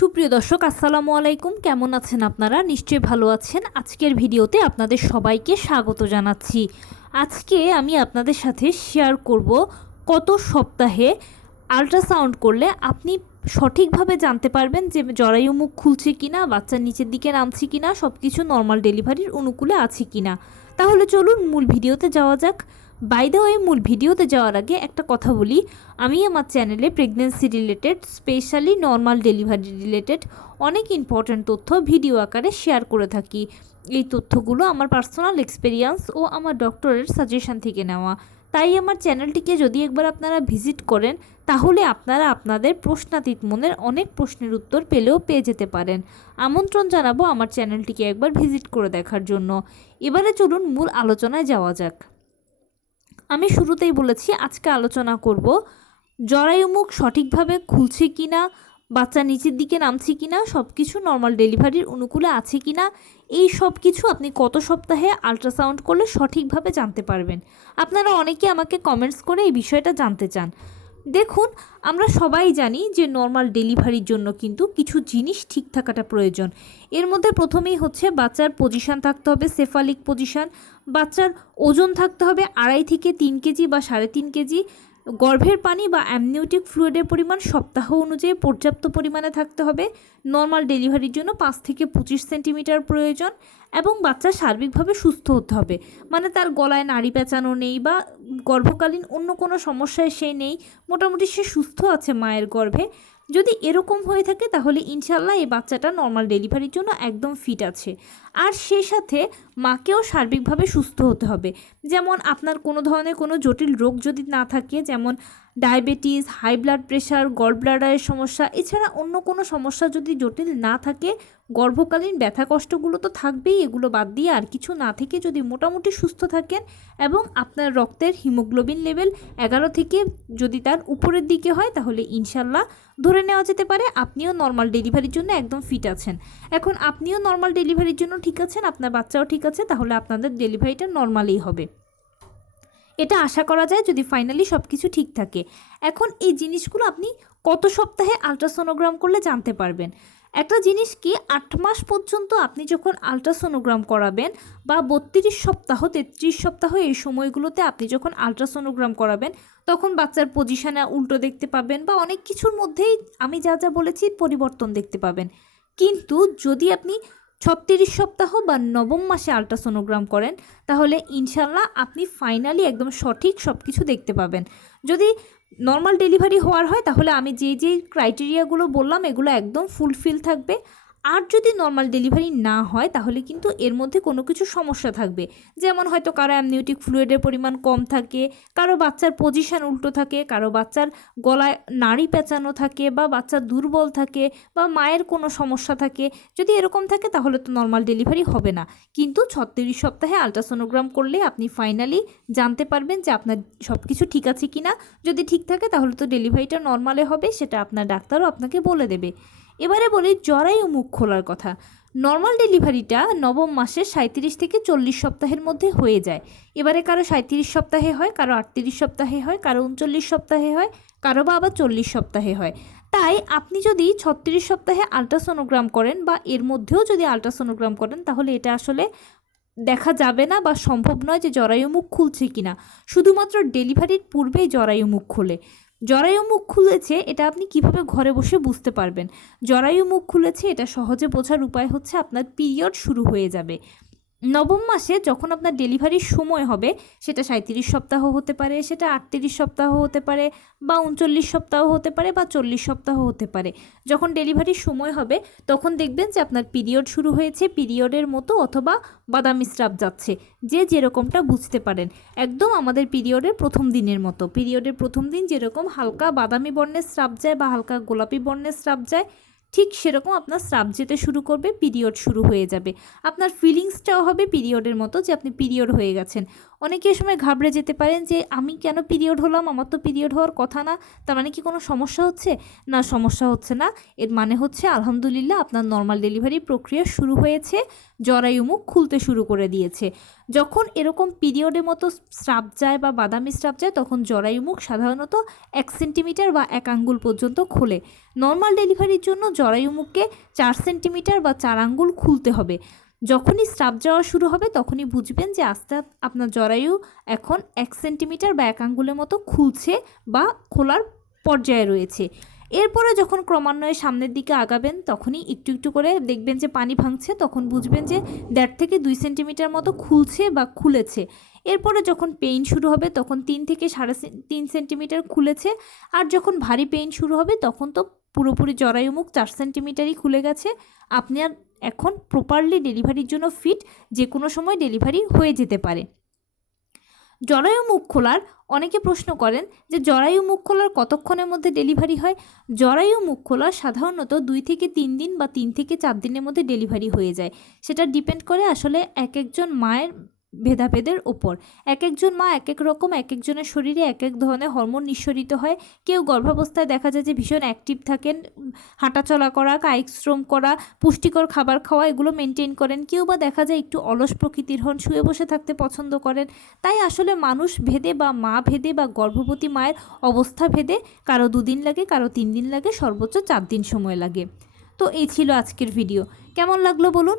সুপ্রিয় দর্শক, আসসালামু আলাইকুম। কেমন আছেন আপনারা? নিশ্চয়ই ভালো আছেন। আজকের ভিডিওতে আপনাদের সবাইকে স্বাগত জানাচ্ছি। আজকে আমি আপনাদের সাথে শেয়ার করব কত সপ্তাহে আল্ট্রাসাউন্ড করলে আপনি সঠিকভাবে জানতে পারবেন যে জরায়ু মুখ খুলছে কিনা, বাচ্চার নিচের দিকে নামছে কিনা সব কিছু নর্মাল ডেলিভারির অনুকূলে আছে কিনা। তাহলে চলুন মূল ভিডিওতে যাওয়া যাক। বাইদে ওই মূল ভিডিওতে যাওয়ার আগে একটা কথা বলি। আমি আমার চ্যানেলে pregnancy related specially normal delivery related অনেক ইম্পর্ট্যান্ট তথ্য ভিডিও আকারে শেয়ার করে থাকি। এই তথ্যগুলো আমার পার্সোনাল এক্সপেরিয়েন্স ও আমার ডক্টরের সাজেশন থেকে নেওয়া। তাই আমার চ্যানেলটিকে যদি একবার আপনারা ভিজিট করেন, তাহলে আপনারা আপনাদের প্রশ্নাতীত মনের অনেক প্রশ্নের উত্তর পেলেও পেয়ে যেতে পারেন। আমন্ত্রণ জানাব আমার চ্যানেলটিকে একবার ভিজিট করে দেখার জন্য। এবারে চলুন মূল আলোচনায় যাওয়া যাক। আমি শুরুতেই বলেছি, আজকে আলোচনা করব জরায়ুমুখ সঠিকভাবে খুলছে কি না বাচ্চা নিচের দিকে নামছে কি না সব কিছু নর্মাল ডেলিভারির অনুকূলে আছে কি না এই সব কিছু আপনি কত সপ্তাহে আল্ট্রাসাউন্ড করলে সঠিকভাবে জানতে পারবেন। আপনারা অনেকে আমাকে কমেন্টস করে এই বিষয়টা জানতে চান। দেখুন, আমরা সবাই জানি যে নর্মাল ডেলিভারির জন্য কিন্তু কিছু জিনিস ঠিক থাকাটা প্রয়োজন। এর মধ্যে প্রথমেই হচ্ছে বাচ্চার পজিশান থাকতে হবে সেফালিক পজিশান বাচ্চার ওজন থাকতে হবে আড়াই থেকে তিন কেজি বা সাড়ে তিন কেজি গর্ভের পানি বা অ্যামনিউটিক ফ্লুইডের পরিমাণ সপ্তাহ অনুযায়ী পর্যাপ্ত পরিমাণে থাকতে হবে। নর্মাল ডেলিভারির জন্য পাঁচ থেকে পঁচিশ সেন্টিমিটার প্রয়োজন এবং বাচ্চা সার্বিকভাবে সুস্থ হতে হবে। মানে তার গলায় নাড়ি পেঁচানো নেই বা গর্ভকালীন অন্য কোনো সমস্যায় সে নেই, মোটামুটি সে সুস্থ আছে মায়ের গর্ভে। যদি এরকম হয়ে থাকে তাহলে ইনশাল্লাহ এই বাচ্চাটা নর্মাল ডেলিভারির জন্য একদম ফিট আছে। আর সেই সাথে মাকেও সার্বিকভাবে সুস্থ হতে হবে। যেমন আপনার কোনো ধরনের কোনো জটিল রোগ যদি না থাকে, যেমন diabetes, high blood pressure gall ব্লাডারের সমস্যা, এছাড়া অন্য কোনো সমস্যা যদি জটিল না থাকে, গর্ভকালীন ব্যথা কষ্টগুলো তো থাকবেই, এগুলো বাদ দিয়ে আর কিছু না থেকে যদি মোটামুটি সুস্থ থাকেন এবং আপনার রক্তের হিমোগ্লোবিন লেভেল এগারো থেকে যদি তার উপরের দিকে হয়, তাহলে ইনশাল্লাহ ধরে নেওয়া যেতে পারে আপনিও নর্মাল ডেলিভারির জন্য একদম ফিট আছেন। এখন আপনিও নর্মাল ডেলিভারির জন্য ঠিক আছেন, আপনার বাচ্চাও ঠিক আছে তাহলে আপনাদের ডেলিভারিটা নর্মালই হবে। এটা আশা করা যায় যদি ফাইনালি সব কিছু ঠিক থাকে। এখন এই জিনিসগুলো আপনি কত সপ্তাহে আলট্রাসোনোগ্রাম করলে জানতে পারবেন। একটা জিনিস কি, আট মাস পর্যন্ত আপনি যখন আলট্রাসোনোগ্রাম করাবেন বা বত্রিশ সপ্তাহ, তেত্রিশ সপ্তাহ এই সময়গুলোতে আপনি যখন আলট্রাসোনোগ্রাম করাবেন, তখন বাচ্চার পজিশানে উল্টো দেখতে পাবেন বা অনেক কিছুর মধ্যেই আমি যা যা বলেছি পরিবর্তন দেখতে পাবেন। কিন্তু যদি আপনি ছত্রিশ সপ্তাহ বা নবম মাসে আলট্রাসোনোগ্রাম করেন, তাহলে ইনশাল্লাহ আপনি ফাইনালি একদম সঠিক সব কিছু দেখতে পাবেন। যদি নর্মাল ডেলিভারি হওয়ার হয়, তাহলে আমি যে যে ক্রাইটেরিয়াগুলো বললাম, এগুলো একদম ফুলফিল থাকবে। আর যদি নর্মাল ডেলিভারি না হয়, তাহলে কিন্তু এর মধ্যে কোনো কিছু সমস্যা থাকবে। যেমন হয়তো কারও অ্যামনিউটিক ফ্লুইডের পরিমাণ কম থাকে, কারও বাচ্চার পজিশান উল্টো থাকে, কারও বাচ্চার গলায় নাড়ি পেঁচানো থাকে বা বাচ্চা দুর্বল থাকে বা মায়ের কোনো সমস্যা থাকে। যদি এরকম থাকে, তাহলে তো নর্মাল ডেলিভারি হবে না। কিন্তু ছত্রিশ সপ্তাহে আলট্রাসোনোগ্রাম করলে আপনি ফাইনালি জানতে পারবেন যে আপনার সব কিছু ঠিক আছে কি না যদি ঠিক থাকে, তাহলে তো ডেলিভারিটা নর্মালে হবে, সেটা আপনার ডাক্তারও আপনাকে বলে দেবে। এবারে বলি জরায়ু মুখ খোলার কথা। নর্মাল ডেলিভারিটা নবম মাসের সাঁত্রিশ থেকে চল্লিশ সপ্তাহের মধ্যে হয়ে যায়। এবারে কারও সাঁত্রিশ সপ্তাহে হয়, কারও আটত্রিশ সপ্তাহে হয়, কারও উনচল্লিশ সপ্তাহে হয়, কারও বা আবার চল্লিশ সপ্তাহে হয়। তাই আপনি যদি ছত্রিশ সপ্তাহে আলট্রাসোনোগ্রাম করেন বা এর মধ্যেও যদি আলট্রাসোনোগ্রাম করেন, তাহলে এটা আসলে দেখা যাবে না বা সম্ভব নয় যে জরায়ু মুখ খুলছে কিনা। শুধুমাত্র ডেলিভারির পূর্বেই জরায়ু মুখ খোলে। জরায়ু মুখ খুলেছে, এটা আপনি কীভাবে ঘরে বসে বুঝতে পারবেন? জরায়ু মুখ খুলেছে, এটা সহজে বোঝার উপায় হচ্ছে আপনার পিরিয়ড শুরু হয়ে যাবে। নবম মাসে যখন আপনার ডেলিভারির সময় হবে, সেটা সাঁত্রিশ সপ্তাহ হতে পারে, সেটা আটত্রিশ সপ্তাহ হতে পারে, বা উনচল্লিশ সপ্তাহ হতে পারে, বা চল্লিশ সপ্তাহ হতে পারে। যখন ডেলিভারির সময় হবে, তখন দেখবেন যে আপনার পিরিয়ড শুরু হয়েছে, পিরিয়ডের মতো অথবা বাদামি স্রাব যাচ্ছে। যে যেরকমটা বুঝতে পারেন। একদম আমাদের পিরিয়ডের প্রথম দিনের মতো। পিরিয়ডের প্রথম দিন যেরকম হালকা বাদামি বর্ণের স্রাব যায় বা হালকা গোলাপি বর্ণের স্রাব যায় ঠিক সেরকম আপনার স্রাব যেতে শুরু করবে, পিরিয়ড শুরু হয়ে যাবে। আপনার ফিলিংসটাও হবে পিরিয়ডের মতো যে আপনি পিরিয়ড হয়ে গেছেন। অনেকে সময় ঘাবড়ে যেতে পারেন যে, আমি কেন পিরিয়ড হলাম? আমার তো পিরিয়ড হওয়ার কথা না। তার মানে কি কোনো সমস্যা হচ্ছে? না, সমস্যা হচ্ছে না। এর মানে হচ্ছে, আলহামদুলিল্লাহ আপনার নর্মাল ডেলিভারি প্রক্রিয়া শুরু হয়েছে, জরায়ু মুখ খুলতে শুরু করে দিয়েছে। যখন এরকম পিরিয়ডের মতো স্রাব যায় বা বাদামি স্রাব যায়, তখন জরায়ু মুখ সাধারণত এক সেন্টিমিটার বা এক আঙ্গুল পর্যন্ত খোলে। নর্মাল ডেলিভারির জন্য জরায়ু মুখকে চার সেন্টিমিটার বা চার আঙ্গুল খুলতে হবে। যখনই স্রাব যাওয়া শুরু হবে, তখনই বুঝবেন যে আস্তে আপনার জরায়ু এখন এক সেন্টিমিটার বা এক আঙ্গুলের মতো খুলছে বা খোলার পর্যায়ে রয়েছে। এরপরে যখন ক্রমান্বয়ে সামনের দিকে আগাবেন, তখনই একটু একটু করে দেখবেন যে পানি ভাঙছে, তখন বুঝবেন যে দেড় থেকে দুই সেন্টিমিটার মতো খুলছে বা খুলেছে। এরপরে যখন পেইন শুরু হবে, তখন তিন থেকে সাড়ে তিন সেন্টিমিটার খুলেছে। আর যখন ভারী পেইন শুরু হবে, তখন তো পুরোপুরি জরায়ু মুখ চার সেন্টিমিটারই খুলে গেছে। আপনি আর এখন প্রপারলি ডেলিভারির জন্য ফিট যে কোনো সময় ডেলিভারি হয়ে যেতে পারে। জরায়ু মুখ খোলার অনেকে প্রশ্ন করেন যে জরায়ু মুখ খোলার কতক্ষণের মধ্যে ডেলিভারি হয়? জরায়ু মুখ খোলা সাধারণত দুই থেকে তিন দিন বা তিন থেকে চার দিনের মধ্যে ডেলিভারি হয়ে যায়। সেটা ডিপেন্ড করে আসলে এক একজন মায়ের ভেদাভেদের ওপর এক একজন মা এক এক রকম এক একজনের শরীরে এক এক ধরনের হরমোন নিঃসরিত হয়। কেউ গর্ভাবস্থায় দেখা যায় যে ভীষণ অ্যাক্টিভ থাকেন, হাঁটাচলা করা, কায়িক শ্রম করা, পুষ্টিকর খাবার খাওয়া, এগুলো মেনটেন করেন। কেউ বা দেখা যায় একটু অলস প্রকৃতির হন, শুয়ে বসে থাকতে পছন্দ করেন। তাই আসলে মানুষ ভেদে বা মা ভেদে বা গর্ভবতী মায়ের অবস্থা ভেদে কারও দুদিন লাগে, কারও তিন দিন লাগে, সর্বোচ্চ চার দিন সময় লাগে। তো এই ছিল আজকের ভিডিও কেমন লাগল বলুন?